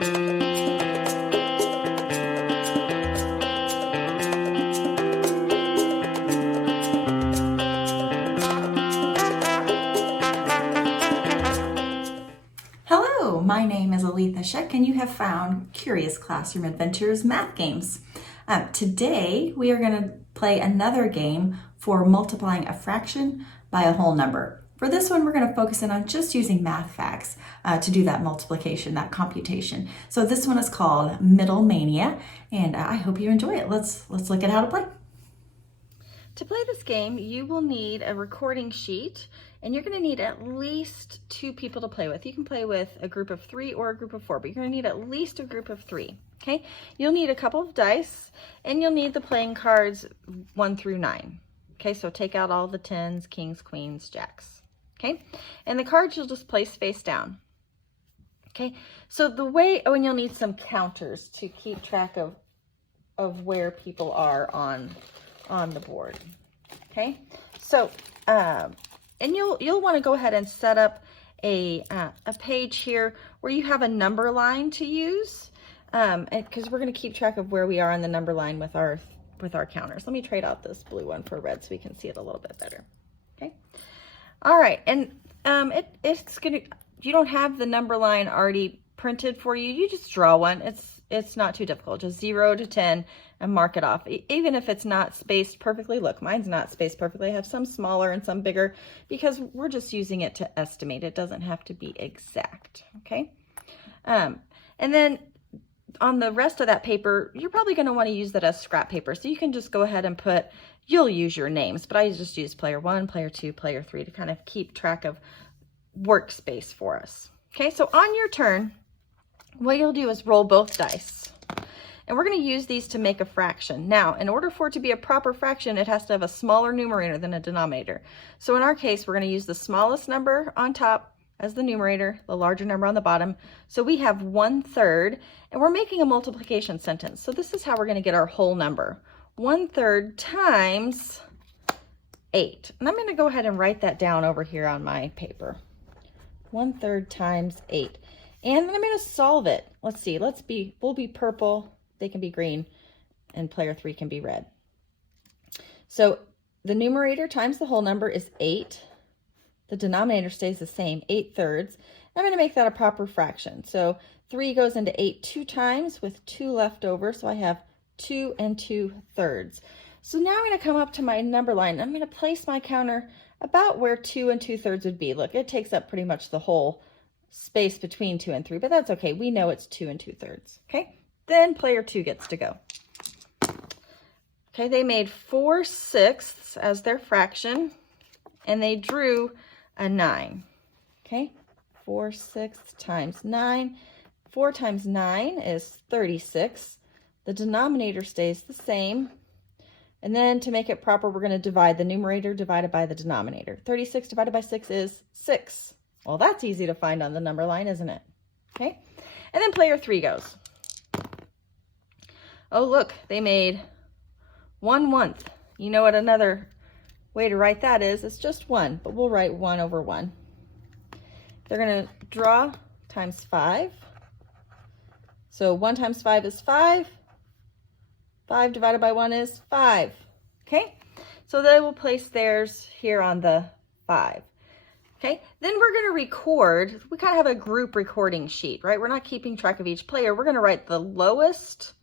Hello, my name is Aletha Sheck and you have found Curious Classroom Adventures Math Games. Today we are going to play another game for multiplying a fraction by a whole number. For this one we're going to focus in on just using math facts to do that multiplication, that computation. So this one is called Middle Mania and I hope you enjoy it. Let's look at how to play. To play this game, you will need a recording sheet, and you're going to need at least 2 people to play with. You can play with a group of 3 or a group of 4, but you're going to need at least a group of 3. Okay? You'll need a couple of dice, and you'll need the playing cards 1 through 9. Okay, so take out all the 10s, kings, queens, jacks. Okay? And the cards you'll just place face down. Okay? So the way, and you'll need some counters to keep track of where people are on the board. Okay, so and you'll want to go ahead and set up a page here where you have a number line to use, because we're going to keep track of where we are on the number line with our counters. Let me trade out this blue one for red so we can see it a little bit better. Okay, all right, and you don't have the number line already printed for you. You just draw one. It's not too difficult. Just 0 to 10 and mark it off. Even if it's not spaced perfectly. Look, mine's not spaced perfectly. I have some smaller and some bigger because we're just using it to estimate. It doesn't have to be exact. Okay. And then on the rest of that paper, you're probably going to want to use that as scrap paper. So you can just go ahead and you'll use your names, but I just use player 1, player 2, player 3 to kind of keep track of workspace for us. Okay. So on your turn, what you'll do is roll both dice. And we're going to use these to make a fraction. Now, in order for it to be a proper fraction, it has to have a smaller numerator than a denominator. So in our case, we're going to use the smallest number on top as the numerator, the larger number on the bottom. So we have 1/3, and we're making a multiplication sentence. So this is how we're going to get our whole number. 1/3 times 8. And I'm going to go ahead and write that down over here on my paper. 1/3 times 8. And then I'm going to solve it. Let's see, we'll be purple, they can be green, and player 3 can be red. So the numerator times the whole number is 8. The denominator stays the same, 8/3. I'm going to make that a proper fraction. So 3 goes into 8 2 times with 2 left over, so I have 2 2/3. So now I'm going to come up to my number line. I'm going to place my counter about where 2 2/3 would be. Look, it takes up pretty much the whole space between 2 and 3, but that's okay. We know it's 2 2/3. Okay, then player 2 gets to go. Okay, they made 4/6 as their fraction, and they drew a 9. Okay, 4/6 times 9. 4 times 9 is 36. The denominator stays the same. And then to make it proper, we're going to divide the numerator divided by the denominator. 36 divided by 6 is 6. Well, that's easy to find on the number line, isn't it? Okay, and then player 3 goes. Oh, look, they made 1/1. You know what another way to write that is? It's just 1, but we'll write 1/1. They're going to draw times 5. So 1 times 5 is 5. 5 divided by 1 is 5. Okay, so they will place theirs here on the 5. Okay, then we're going to record. We kind of have a group recording sheet, right? We're not keeping track of each player. We're going to write the lowest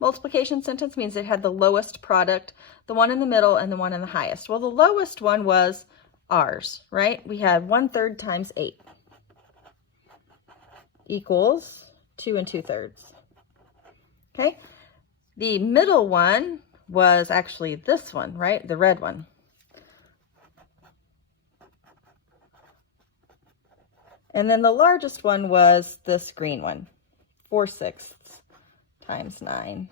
multiplication sentence, means it had the lowest product, the one in the middle, and the one in the highest. Well, the lowest one was ours, right? We had 1/3 times 8 equals 2 2/3. Okay, the middle one was actually this one, right? The red one. And then the largest one was this green one. 4/6 times 9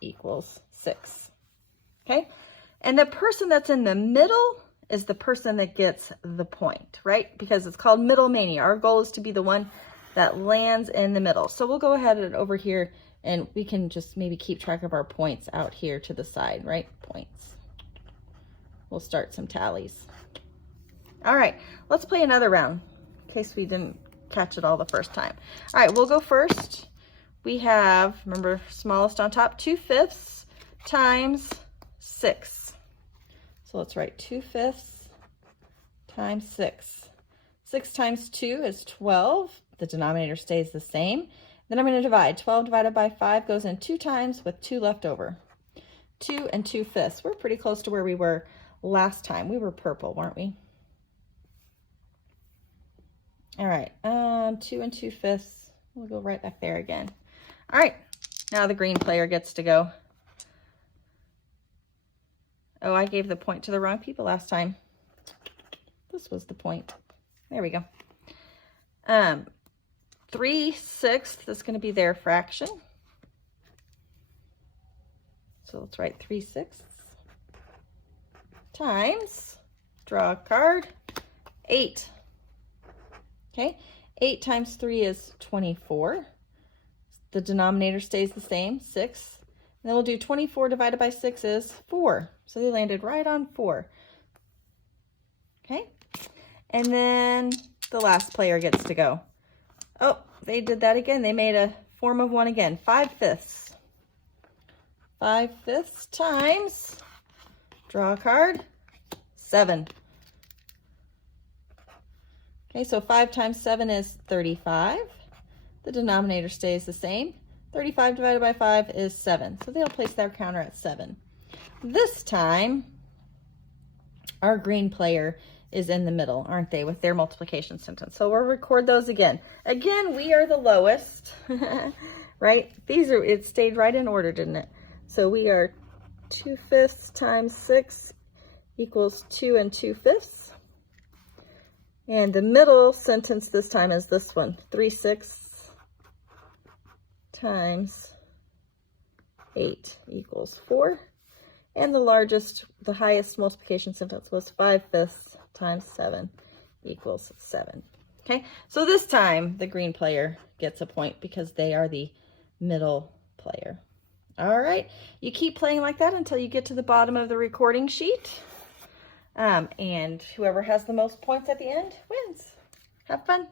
equals 6. Okay? And the person that's in the middle is the person that gets the point, right? Because it's called Middle Mania. Our goal is to be the one that lands in the middle. So we'll go ahead and over here, and we can just maybe keep track of our points out here to the side, right? Points. We'll start some tallies. All right, let's play another round in case we didn't catch it all the first time. All right, we'll go first. we have, remember, smallest on top, 2/5 times 6. So let's write 2/5 times 6. 6 times 2 is 12. The denominator stays the same. Then I'm going to divide. 12 divided by 5 goes in 2 times with 2 left over. 2 and 2/5. We're pretty close to where we were last time. We were purple, weren't we? All right, 2 and 2/5. We'll go right back there again. All right, now the green player gets to go. Oh, I gave the point to the wrong people last time. This was the point. There we go. 3/6 is going to be their fraction. So let's write 3/6 times, draw a card, 8. Okay, 8 times 3 is 24. The denominator stays the same, 6. And then we'll do 24 divided by 6 is 4. So they landed right on 4. Okay, and then the last player gets to go. Oh, they did that again. They made a form of 1 again, 5/5. 5/5 times, draw a card, 7. Okay, so 5 times 7 is 35. The denominator stays the same. 35 divided by 5 is 7. So they'll place their counter at 7. This time, our green player is in the middle, aren't they, with their multiplication sentence. So we'll record those again. Again, we are the lowest, right? It stayed right in order, didn't it? So we are 2/5 times 6 equals 2 and 2/5. And the middle sentence this time is this one, 3/6 times 8 equals 4. And the highest multiplication sentence was 5/5 times 7 equals 7. Okay, so this time the green player gets a point because they are the middle player. All right, you keep playing like that until you get to the bottom of the recording sheet. And whoever has the most points at the end wins. Have fun.